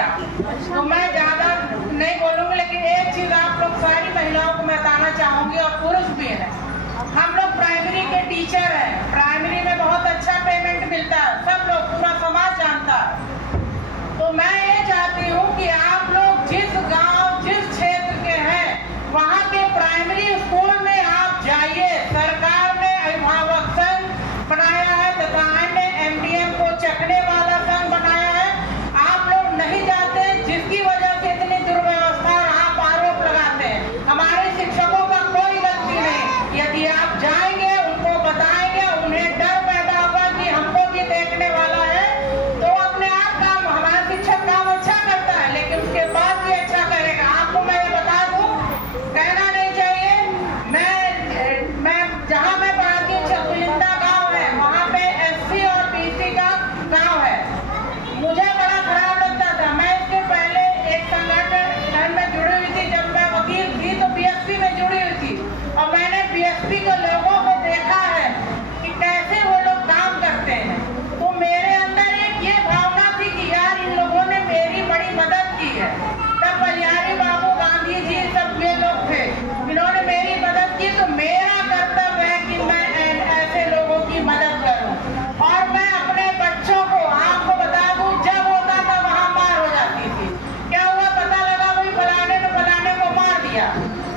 किया। तो मैं ज़्यादा नहीं बोलूँगी, लेकिन एक चीज़ आप लोग सारी महिलाओं को मैं बताना चाहूँगी, और पुरुष भी हैं। हम लोग प्राइमरी के टीचर हैं, प्राइमरी में बहुत अच्छा पेमेंट मिलता है, सब लोग पूरा समाज जानता है। तो मैं ये चाहती हूँ कि आप लोग जिस गांव जिस क्षेत्र के हैं वहाँ के प्राइमरी स्कूल में आप जाइए। सरकार ने अभिभावक संघ बनाया है तथा अन्य MDM को चकने वाला संघ बनाया है। आप लोग नहीं जाते, जिसकी वजह से इतनी दुर्व्यवस्था आप आरोप लगाते हैं। हमारे शिक्षकों का कोई गलती नहीं। यदि आप जाएंगे, उनको बताएंगे, उन्हें डर पैदा होगा कि हमको भी देखने वाला है, तो अपने आप काम, हमारा शिक्षक काम अच्छा करता है लेकिन उसके बाद भी अच्छा करेगा। आपको मैं ये बता दूं, कहना नहीं चाहिए। मैं जहाँ मैं पढ़ाती हूँ चकुलिंदा गाँव है, वहाँ पे SC और BC का गाँव है। मुझे बड़ा खराब लगता था। मैं इसके पहले एक संगठन में जुड़ी हुई थी, जब मैं वकील थी तो BSP में जुड़ी हुई थी, और मैंने BSP के लोगों को देखा है कि कैसे वो लोग काम करते हैं। तो मेरे अंदर एक ये भावना थी कि यार इन लोगों ने मेरी बड़ी मदद की है। तब बलियारी बाबू, गांधी जी, सब ये लोग थे, इन्होंने मेरी मदद की। तो मेरा कर्तव्य है कि मैं ऐसे लोगों की मदद करूं। और मैं अपने बच्चों को, आपको बता दूं, जब होता था वहां मार हो जाती थी। क्या हुआ पता लगा, भाई फलाने ने फलाने को मार दिया।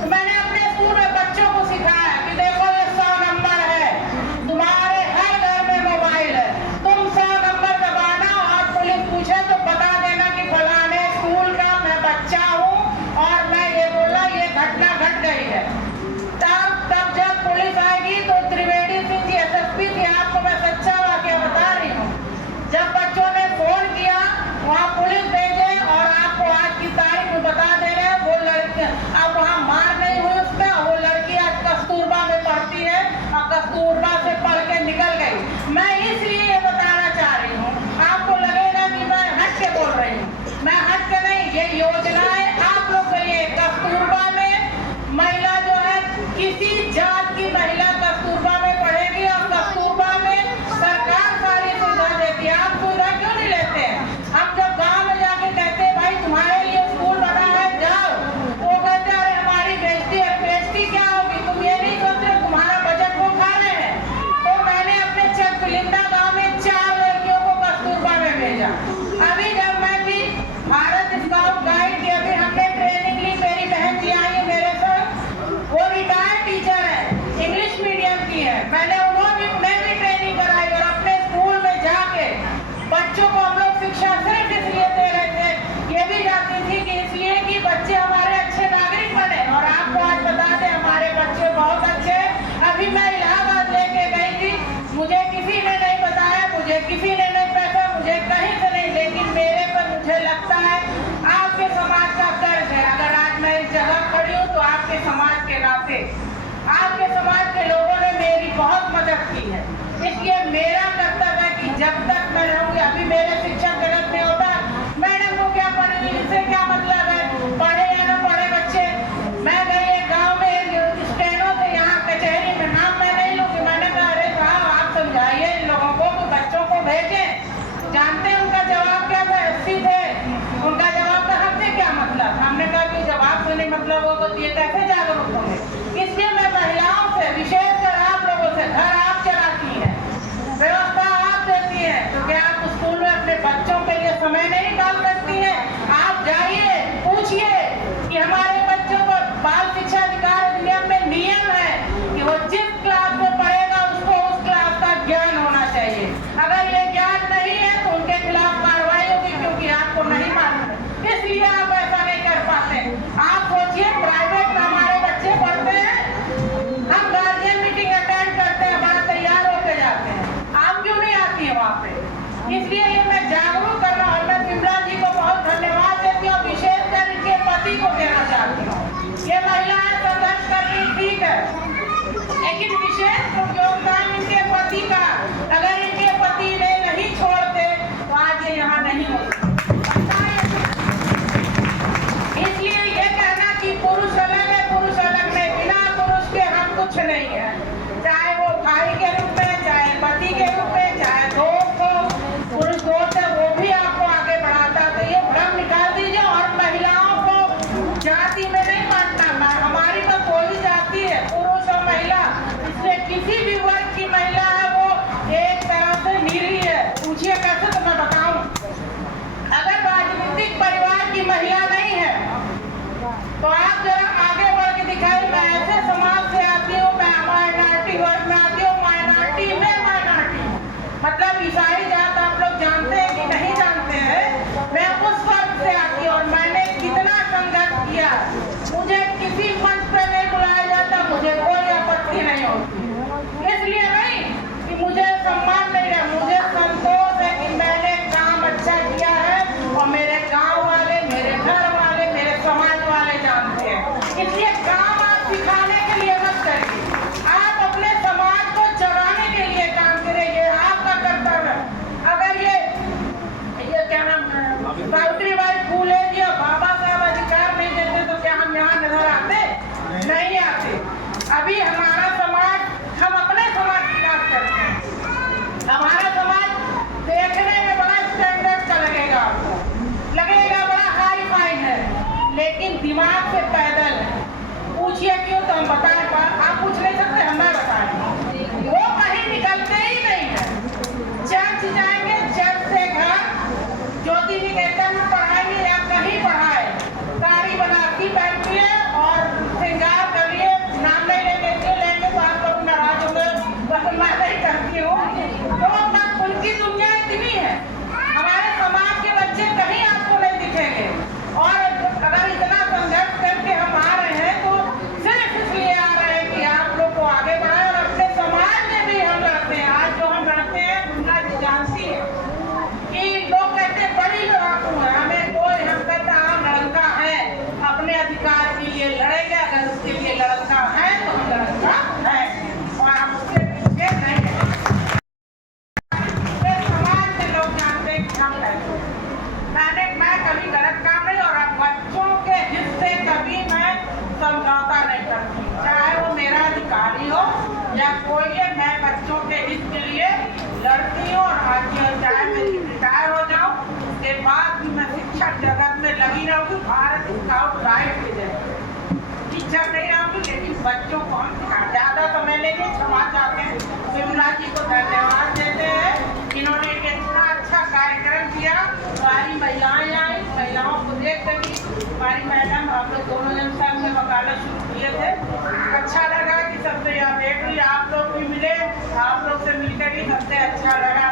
तो मैंने अपने स्कूल में बच्चों को सिखाया कि देखो ये 100 नंबर है, तुम्हारे हर घर में मोबाइल है, तुम 100 नंबर दबाना, और पुलिस पूछे तो बता देना कि फलाने स्कूल का मैं बच्चा हूँ और मैं ये बोला, ये घटना घट गई है। तब जब पुलिस आएगी तो त्रिवेदी सिंह जी SSP थे, आपको मैं सच्चा वाकया बता रही हूँ। जब बच्चों ने फोन किया, वहाँ पुलिस भेजे, और आपको आज की तारीख में बता दे रहे हैं, वो लड़की अब वहाँ मार नहीं हुई उसमें, वो लड़की आज कस्तूरबा में पढ़ती है और कस्तूरबा से पढ़ के निकल गई। मैं इसलिए ये बताना चाह रही हूँ, आपको लगेगा कि मैं हट के बोल रही हूँ, मैं हट के नहीं। ये योजनाएं आप लोग के लिए, कस्तूरबा में महिला जो है, किसी जात की महिला कस्तूरबा में पढ़ेगी, और कस्तूरबा में सरकार सारी सुविधा देती है। आप सुविधा क्यों नहीं लेते हैं? हम जब गांव में जाके कहते हैं भाई तुम्हारे लिए स्कूल बना है, जाओ, वो कहते अरे हमारी बेइज्जती है। बेइज्जती क्या होगी? तुम ये नहीं सोच रहे तुम्हारा बजट वो खा रहे हैं। तो मैंने अपने चकुलिंदा गाँव में 4 लड़कियों को कस्तूरबा में भेजा। अभी जब मैं भी भारत स्काउट गाइड की अभी हमने ट्रेनिंग ली, मेरी बहन जी आई है मेरे साथ, वो रिटायर्ड टीचर है, इंग्लिश मीडियम की है। मैंने उन्हें भी ट्रेनिंग कराई, और अपने स्कूल में जाके बच्चों को हम लोग शिक्षा सिर्फ इसलिए दे रहे थे, ये भी जाती थी कि इसलिए कि बच्चे हमारे अच्छे नागरिक बने। और आपको आज बता दें, हमारे बच्चे बहुत अच्छे। अभी मैं इलाहाबाद लेके गई थी, मुझे किसी ने नहीं बताया, मुझे किसी ने नहीं पैसा, मुझे कहीं से नहीं, लेकिन मेरे पर मुझे लगता है आपके समाज का कर्ज है। अगर आज मैं इस जगह खड़ी हूँ तो आपके समाज के नाते, आपके समाज के लोगों ने मेरी बहुत मदद की है। इसलिए मेरा कर्तव्य है कि जब तक मैं रहूंगी, अभी मेरे शिक्षक गलत नहीं होता, मैडम को क्या पढ़े, इससे क्या मतलब है, पढ़े या ना पढ़े बच्चे। मैं गई एक गाँव में, स्टेनो थे यहाँ कचहरी में, नाम मैं नहीं लूंगी, मैंने कहा अरे साहब आप समझाइए इन लोगों को कि बच्चों को भेजें। जानते हैं उनका जवाब क्या था? SC थे, उनका जवाब था हमसे क्या मतलब। हमने कहा कि जवाब से नहीं मतलब होगा तो ये कैसे जागरूक होंगे। इसलिए मैं महिलाओं से, विशेषकर आप लोगों से, घर आप चलाती हैं, व्यवस्था आप देती हैं, तो क्या आप स्कूल में अपने बच्चों के लिए समय नहीं निकाल सकती हैं? आप जाइए, पूछिए कि हमारे बच्चों को बाल शिक्षा अधिकार अधिनियम में नियम है कि वो जिस क्लास में पढ़ेगा उसको उस क्लास का ज्ञान होना चाहिए। अगर ये ज्ञान नहीं है तो उनके खिलाफ कार्रवाई होगी, क्योंकि आपको नहीं मालूम है, इसलिए आप ऐसा नहीं कर पाते। आप सोचिए, प्राइवेट में हमारे बच्चे पढ़ते हैं, हम गार्जियन मीटिंग अटेंड करते हैं, बड़ा तैयार होके जाते हैं, आप क्यों नहीं आती है वहाँ पे? इसलिए ये मैं जागरूक कर रहा हूँ, और मैं विमला जी को बहुत धन्यवाद देती हूँ, विशेषकर इनके पति को देना चाहती हूँ। ये महिलाएं संघर्ष कर रही, ठीक है, लेकिन विशेष योगदान इनके पति का। अगर इनके पति ने नहीं छोड़ते तो आज ये यहाँ नहीं होते। इसलिए ये कहना कि पुरुष अलग है, पुरुष अलग नहीं, बिना पुरुष के हम कुछ नहीं है। चाहे वो भाई के रूप में, चाहे पति के रूप में, चाहे दोस्त हो, पुरुष दोस्त है वो भी आपको आगे बढ़ाता। तो ये भ्रम निकाल निकेतन में पढ़ाएंगे या कहीं पढ़ाए, साड़ी बनारसी पहनिए और श्रृंगार करिए, नाम नहीं लेंगे तो आप लोग नाराज होंगे, बस मैं नहीं करती हूँ। तो बस उनकी दुनिया इतनी है, हमारे समाज के बच्चे कहीं आपको नहीं दिखेंगे। और अगर इतना संघर्ष करके हम आ रहे हैं तो सिर्फ इसलिए आ रहे हैं कि आप लोग को आगे बढ़ाए और अपने समाज में भी हम लड़ते हैं। आज जो हम लड़ते हैं दुनिया जी जानती है कि लोग कहते हैं बड़ी लड़ाकू है, हमें कोई हम कहते आम लड़का है, अपने अधिकार के लिए लड़ेंगे, अगर उसके लिए लड़का है तो हम लड़का है और हम उसके पीछे नहीं है। समाज के लोग जानते हैं कि हम कैसे, मैं कभी गलत काम नहीं, और बच्चों के हित से कभी मैं समझौता नहीं करती, चाहे वो मेरा अधिकारी हो या कोई है, मैं बच्चों के हित के लिए लड़ती हूँ और आती हूँ। चाहे मैं रिटायर हो जाऊँ, उसके बाद भी मैं शिक्षक जगत में लगी रहूँगी, भारत स्काउट गाइड के जैसे टीचर नहीं रहूँगी, लेकिन बच्चों को हम सिखा। ज़्यादा समय लेके क्षमा चाहते हैं, विमला जी को धन्यवाद देते हैं, इन्होंने एक इतना अच्छा कार्यक्रम किया। हमारी महिलाएं आई, महिलाओं को देख करके हमारी मैडम हम लोग दोनों जन संघ में वकालत शुरू किए थे, अच्छा लगा कि सबसे यहाँ देख ली, आप लोग भी मिले, आप लोग से मिलकर ही सबसे अच्छा लगा।